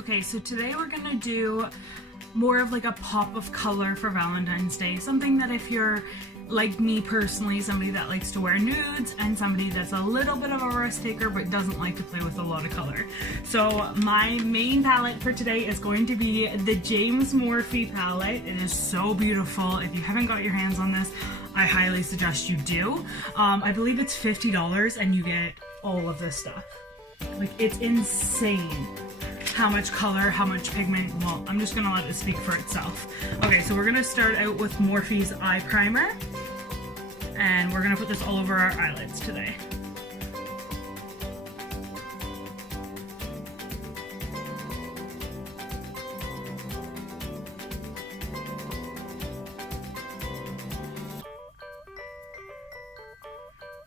Okay, so today we're gonna do more of like a pop of color for Valentine's Day. Something that if you're like me personally, somebody that likes to wear nudes and somebody that's a little bit of a risk taker but doesn't like to play with a lot of color. So my main palette for today is going to be the James Morphe palette. It is so beautiful. If you haven't got your hands on this, I highly suggest you do. I believe it's $50 and you get all of this stuff. Like, it's insane how much color, how much pigment. Well, I'm just gonna let it speak for itself. Okay, so we're gonna start out with Morphe's eye primer, and we're gonna put this all over our eyelids today.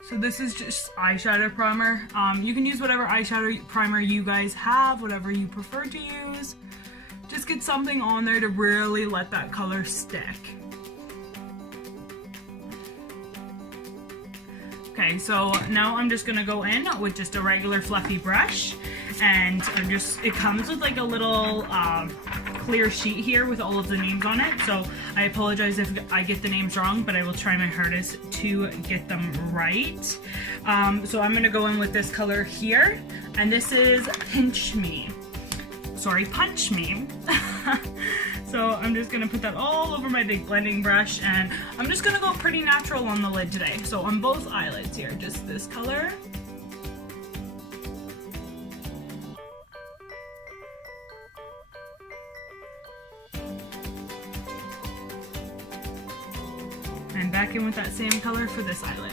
So this is just eyeshadow primer. You can use whatever eyeshadow primer you guys have, whatever you prefer to use. Just get something on there to really let that color stick. Okay, so now I'm just gonna go in with just a regular fluffy brush, and it comes with like a little clear sheet here with all of the names on it, so I apologize if I get the names wrong, but I will try my hardest to get them right. So I'm gonna go in with this color here, and this is Punch Me. So I'm just gonna put that all over my big blending brush, and I'm just gonna go pretty natural on the lid today. So on both eyelids here, just this color. And back in with that same color for this eyelid.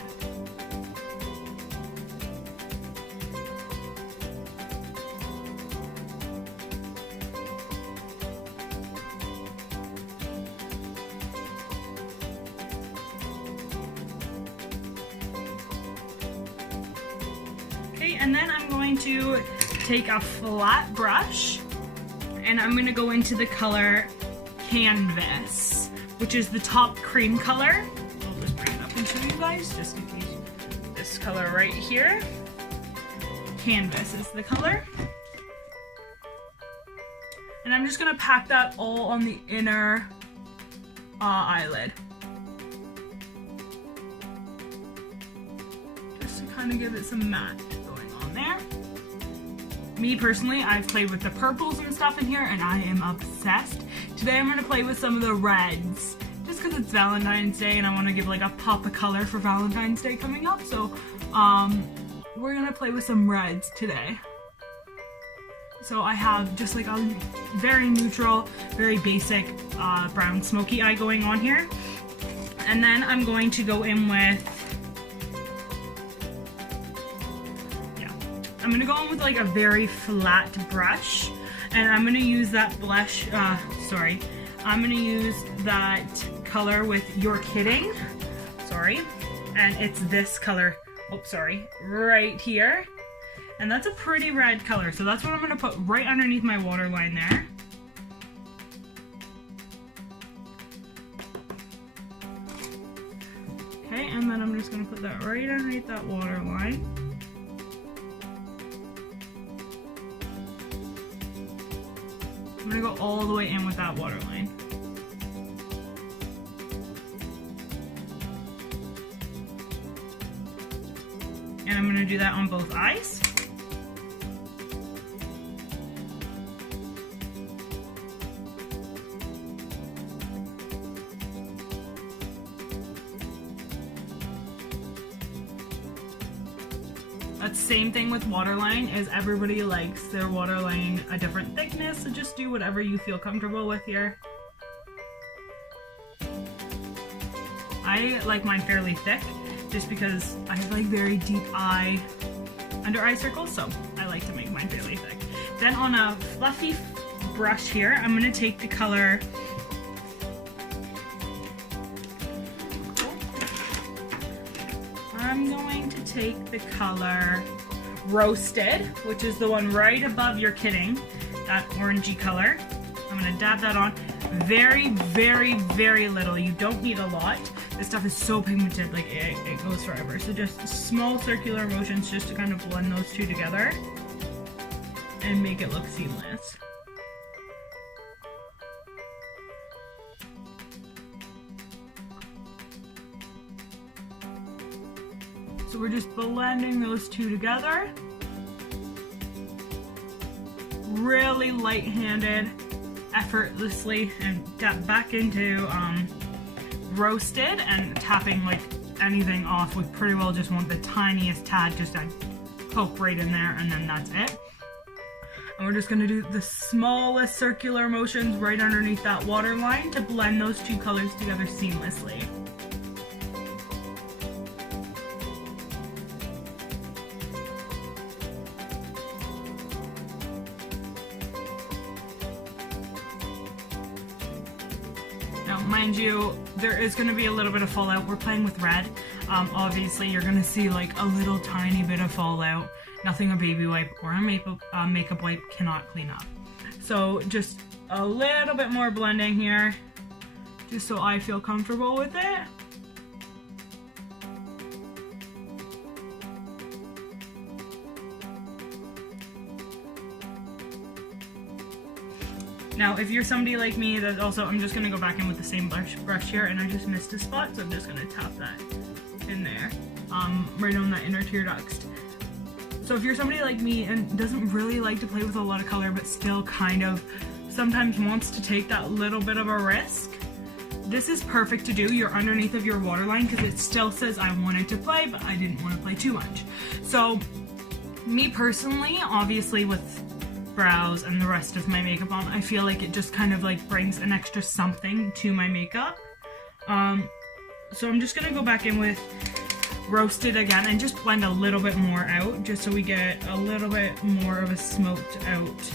Okay, and then I'm going to take a flat brush and I'm going to go into the color Canvas, which is the top cream color. I'll just bring it up and show you guys, just in case. This color right here. Canvas is the color. And I'm just gonna pack that all on the inner eyelid. Just to kind of give it some matte going on there. Me personally, I've played with the purples and stuff in here and I am obsessed. Today I'm going to play with some of the reds, just because it's Valentine's Day and I want to give like a pop of color for Valentine's Day coming up, so we're going to play with some reds today. So I have just like a very neutral, very basic brown smoky eye going on here. And then I'm going to go in with, I'm going to go in with like a very flat brush. And I'm going to use that blush, I'm going to use that color with You're Kidding, and it's this color, right here. And that's a pretty red color, so that's what I'm going to put right underneath my waterline there. Okay, and then I'm just going to put that right underneath that waterline. I'm gonna go all the way in with that waterline. And I'm gonna do that on both eyes. That's the same thing with waterline, is everybody likes their waterline a different thickness, so just do whatever you feel comfortable with here. I like mine fairly thick, just because I have like very deep under eye circles, so I like to make mine fairly thick. Then on a fluffy brush here, I'm going to take the color Roasted, which is the one right above You're Kidding, that orangey color. I'm going to dab that on very, very, very little. You don't need a lot. This stuff is so pigmented, like it goes forever. So just small circular motions just to kind of blend those two together and make it look seamless. So we're just blending those two together. Really light-handed, effortlessly, and get back into roasted and tapping like anything off. We pretty well just want the tiniest tad just to poke right in there, and then that's it. And we're just going to do the smallest circular motions right underneath that water line to blend those two colors together seamlessly. Now, mind you, there is going to be a little bit of fallout. We're playing with red. Obviously, you're going to see like a little tiny bit of fallout. Nothing a baby wipe or a makeup wipe cannot clean up. So just a little bit more blending here, just so I feel comfortable with it. Now, if you're somebody like me that also, I'm just going to go back in with the same brush here, and I just missed a spot, so I'm just going to tap that in there, right on that inner tear duct. So if you're somebody like me and doesn't really like to play with a lot of color, but still kind of sometimes wants to take that little bit of a risk, this is perfect to do. You're underneath of your waterline because it still says I wanted to play, but I didn't want to play too much. So me personally, obviously with brows and the rest of my makeup on, I feel like it just kind of like brings an extra something to my makeup. So I'm just gonna go back in with roasted again and just blend a little bit more out, just so we get a little bit more of a smoked out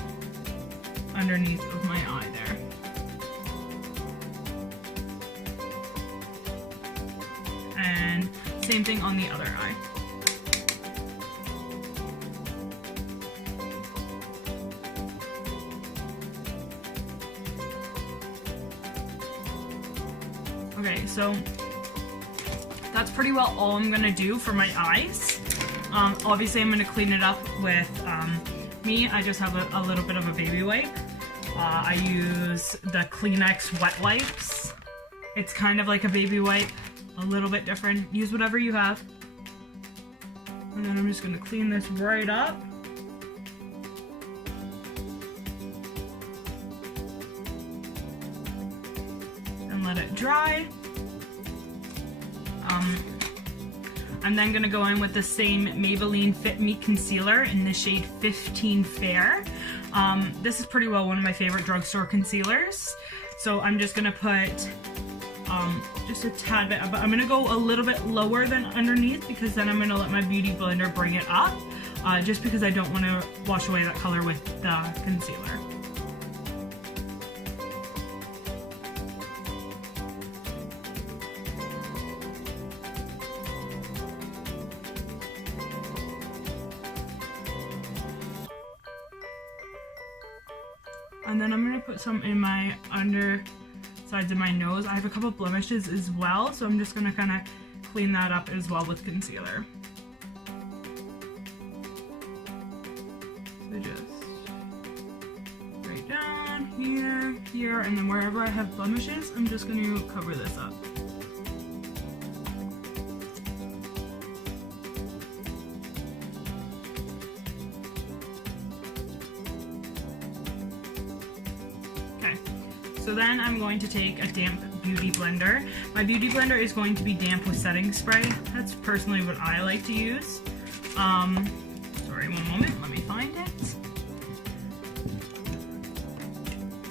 underneath of my eye there. And same thing on the other eye. Okay, so that's pretty well all I'm gonna do for my eyes. Obviously I'm gonna clean it up with I just have a little bit of a baby wipe. I use the Kleenex wet wipes. It's kind of like a baby wipe, a little bit different. Use whatever you have. And then I'm just gonna clean this right up. And let it dry. I'm then going to go in with the same Maybelline Fit Me Concealer in the shade 15 Fair. This is pretty well one of my favorite drugstore concealers. So I'm just going to put just a tad bit, but I'm going to go a little bit lower than underneath because then I'm going to let my Beauty Blender bring it up, just because I don't want to wash away that color with the concealer. And then I'm going to put some in my undersides of my nose. I have a couple blemishes as well, so I'm just going to kind of clean that up as well with concealer. So just right down here, here, and then wherever I have blemishes, I'm just going to cover this up. So then I'm going to take a damp beauty blender. My beauty blender is going to be damp with setting spray. That's personally what I like to use. Sorry, one moment, let me find it.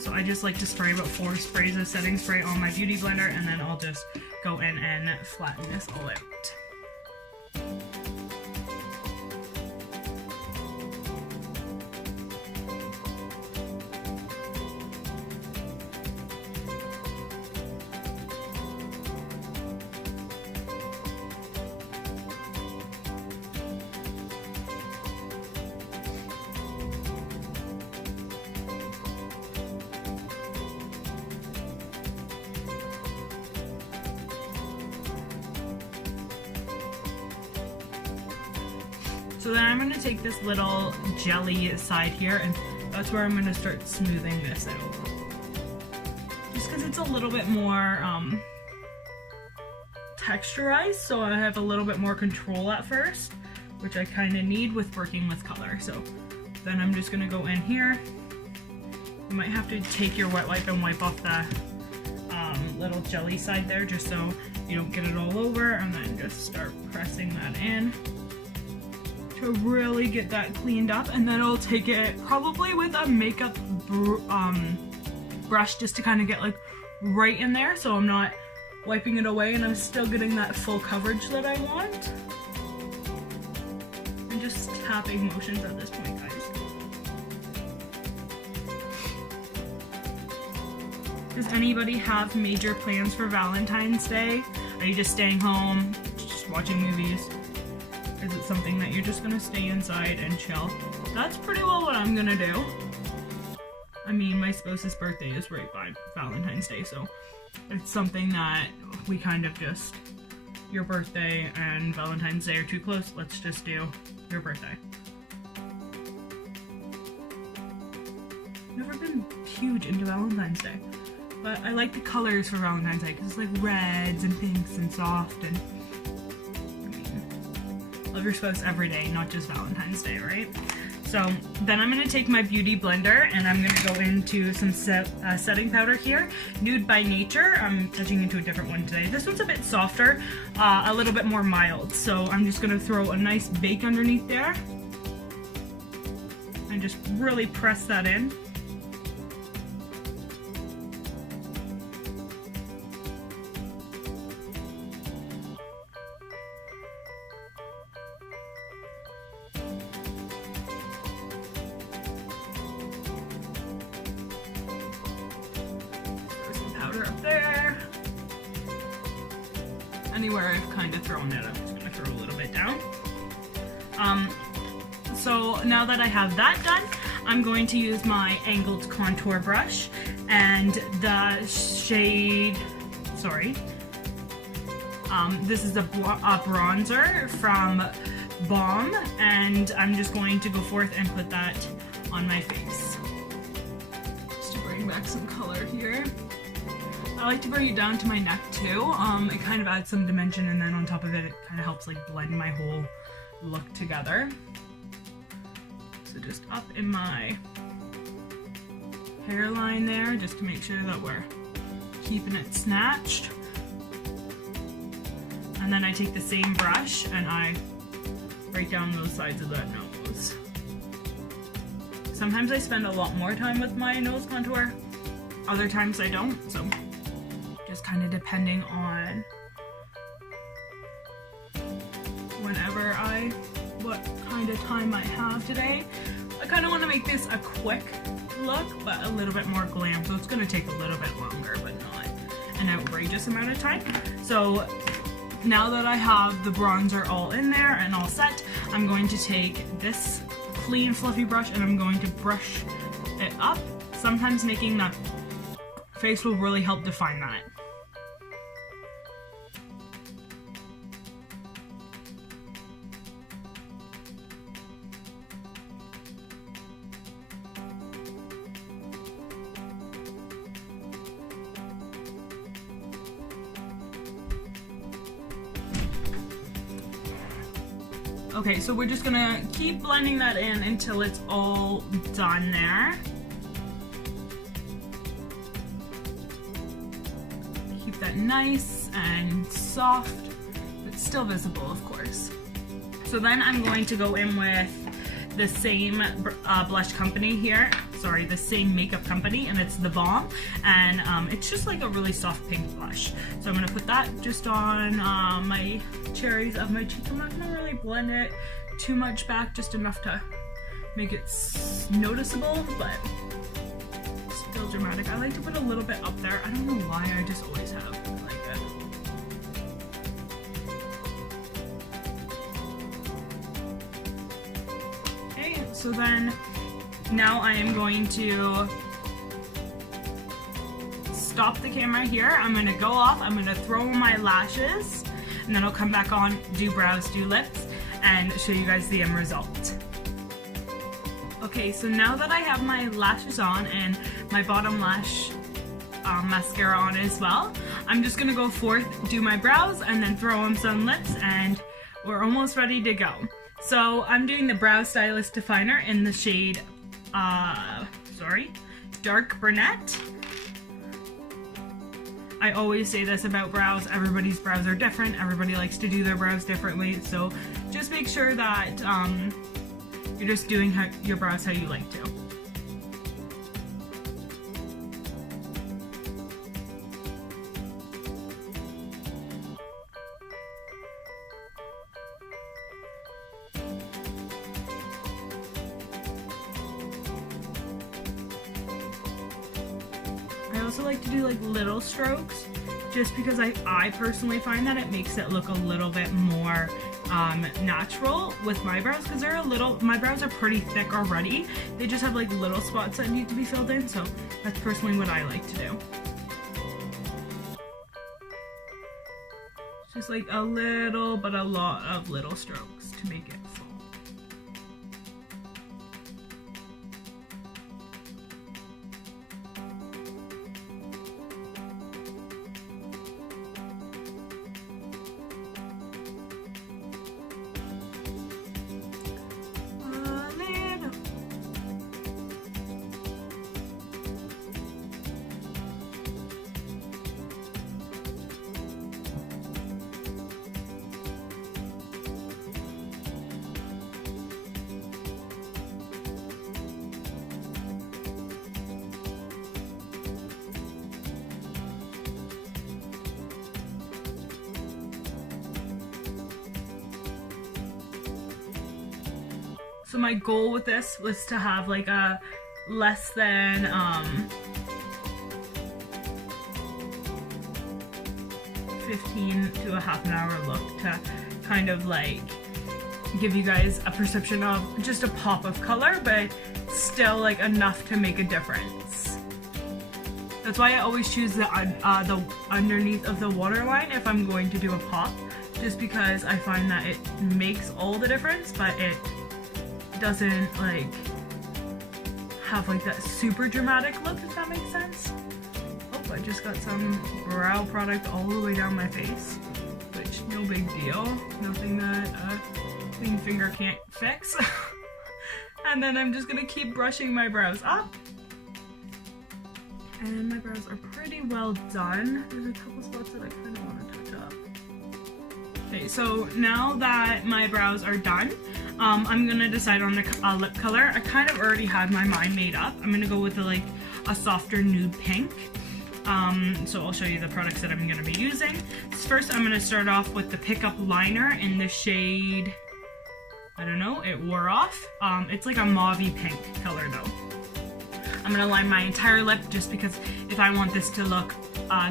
So I just like to spray about 4 sprays of setting spray on my beauty blender, and then I'll just go in and flatten this all out. So then I'm going to take this little jelly side here, and that's where I'm going to start smoothing this out. Just because it's a little bit more texturized, so I have a little bit more control at first, which I kind of need with working with color. So then I'm just gonna go in here. You might have to take your wet wipe and wipe off the little jelly side there, just so you don't get it all over, and then just start pressing that in to really get that cleaned up. And then I'll take it probably with a makeup brush just to kind of get like right in there, so I'm not wiping it away and I'm still getting that full coverage that I want. And just tapping motions at this point, guys. Does anybody have major plans for Valentine's Day? Are you just staying home, just watching movies? Is it something that you're just gonna stay inside and chill? That's pretty well what I'm gonna do. I mean, my spouse's birthday is right by Valentine's Day, so it's something that we kind of just, your birthday and Valentine's Day are too close, let's just do your birthday. Never been huge into Valentine's Day, but I like the colors for Valentine's Day because it's like reds and pinks and soft, and I mean, love your spouse every day, not just Valentine's Day, right? So then I'm going to take my beauty blender and I'm going to go into some setting powder here, Nude by Nature. I'm touching into a different one today. This one's a bit softer, a little bit more mild. So I'm just going to throw a nice bake underneath there and just really press that in. Up there. Anywhere I've kind of thrown it, I'm just going to throw a little bit down. So now that I have that done, I'm going to use my angled contour brush and the shade, this is a bronzer from Balm, and I'm just going to go forth and put that on my face. Just to bring back some color here. I like to bring it down to my neck too. It kind of adds some dimension, and then on top of it, it kind of helps like blend my whole look together. So just up in my hairline there, just to make sure that we're keeping it snatched. And then I take the same brush and I break down those sides of that nose. Sometimes I spend a lot more time with my nose contour, other times I don't, so just kind of depending on what kind of time I have today. I kind of want to make this a quick look, but a little bit more glam, so it's going to take a little bit longer, but not an outrageous amount of time. So now that I have the bronzer all in there and all set, I'm going to take this clean fluffy brush and I'm going to brush it up. Sometimes making that face will really help define that. Okay, so we're just gonna keep blending that in until it's all done there. Keep that nice and soft, but still visible, of course. So then I'm going to go in with the same blush company here. Sorry, the same makeup company, and it's the Balm, and it's just like a really soft pink blush. So I'm gonna put that just on my cherries of my cheek. I'm not gonna really blend it too much back, just enough to make it noticeable, but still dramatic. I like to put a little bit up there. I don't know why, I just always have. I like it. Okay, so then now I am going to stop the camera here. I'm going to go off, I'm going to throw my lashes, and then I'll come back on, do brows, do lips, and show you guys the end result. Okay, so now that I have my lashes on and my bottom lash mascara on as well, I'm just gonna go forth, do my brows, and then throw on some lips, and we're almost ready to go. So I'm doing the Brow Stylist Definer in the shade, dark brunette. I always say this about brows, everybody's brows are different, everybody likes to do their brows differently, so just make sure that you're just doing your brows how you like to. I also like to do like little strokes just because I personally find that it makes it look a little bit more natural with my brows, because my brows are pretty thick already. They just have like little spots that need to be filled in, so that's personally what I like to do. Just like a little but a lot of little strokes to make it full. So my goal with this was to have like a less than 15 to a half an hour look to kind of like give you guys a perception of just a pop of color, but still like enough to make a difference. That's why I always choose the underneath of the waterline if I'm going to do a pop, just because I find that it makes all the difference, but it doesn't like have like that super dramatic look, if that makes sense. Oh, I just got some brow product all the way down my face, which no big deal, nothing that a clean finger can't fix. And then I'm just gonna keep brushing my brows up, and my brows are pretty well done. There's a couple spots that I kind of want to touch up. Okay, so now that my brows are done, I'm gonna decide on the lip color. I kind of already had my mind made up. I'm gonna go with a softer nude pink. So I'll show you the products that I'm gonna be using. First, I'm gonna start off with the Pickup Liner in the shade, I don't know, it wore off. It's like a mauvey pink color though. I'm gonna line my entire lip just because if I want this to look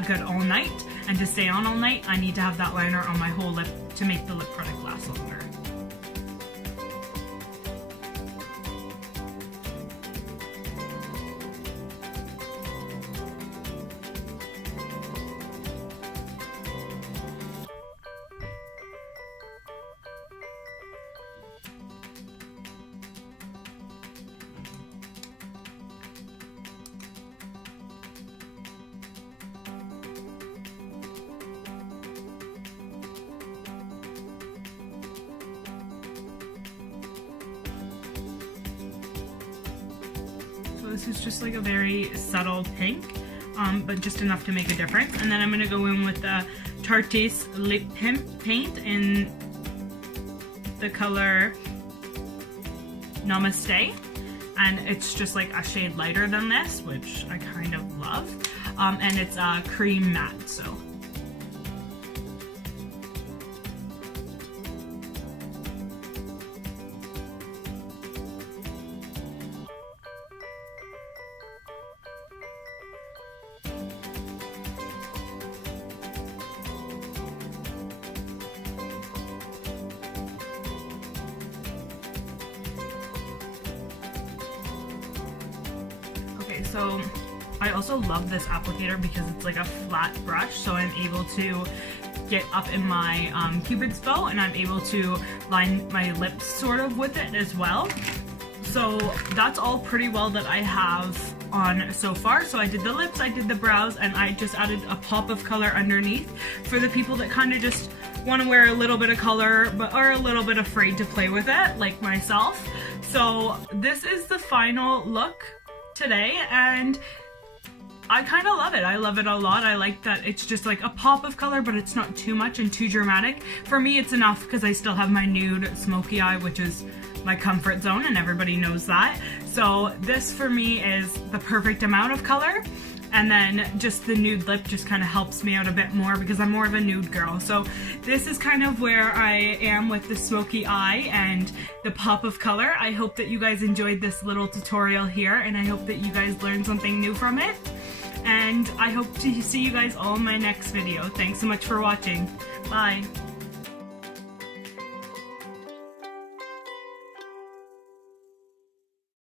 good all night and to stay on all night, I need to have that liner on my whole lip to make the lip product last longer. This is just like a very subtle pink, but just enough to make a difference. And then I'm going to go in with the Tarte's Lip Paint in the color Namaste. And it's just like a shade lighter than this, which I kind of love. And it's a cream matte, so. So I also love this applicator because it's like a flat brush, so I'm able to get up in my Cupid's bow and I'm able to line my lips sort of with it as well. So that's all pretty well that I have on so far. So I did the lips, I did the brows, and I just added a pop of color underneath for the people that kind of just want to wear a little bit of color but are a little bit afraid to play with it, like myself. So this is the final look today, and I kind of love it. I love it a lot. I like that it's just like a pop of color, but it's not too much and too dramatic. For me, it's enough because I still have my nude smoky eye, which is my comfort zone, and everybody knows that. So this for me is the perfect amount of color. And then just the nude lip just kind of helps me out a bit more because I'm more of a nude girl. So this is kind of where I am with the smoky eye and the pop of color. I hope that you guys enjoyed this little tutorial here, and I hope that you guys learned something new from it. And I hope to see you guys all in my next video. Thanks so much for watching. Bye.